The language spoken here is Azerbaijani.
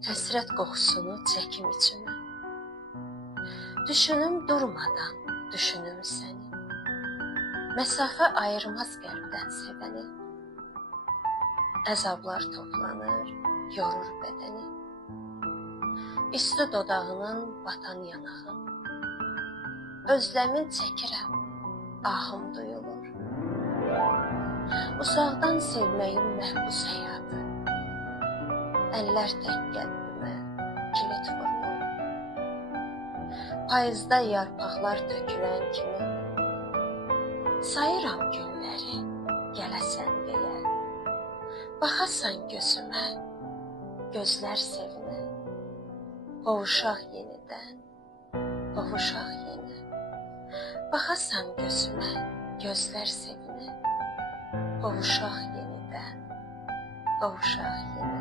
Həsrət qoxusunu çəkim içimə. Düşünüm durmadan, düşünüm səni. Məsafə ayırmaz qəlbdən sevəni. Əzablar toplanır, yorur bədəni. İsti dodağının batan yanağı. Özləmi çəkirəm, ahım duyulur. Uzaqdan sevməyim məhbus həyatı. Əllər tək qəlbimə kilit vurur. Payızda yarpaqlar tökülən kimi sayıram günləri gələsən deyə. Baxasan gözümə, gözlər sevinə. Qovuşaq yenidən, qovuşaq yenə. Baxasan gözümə, gözlər sevinə. Qovuşaq yenidən, qovuşaq yenə.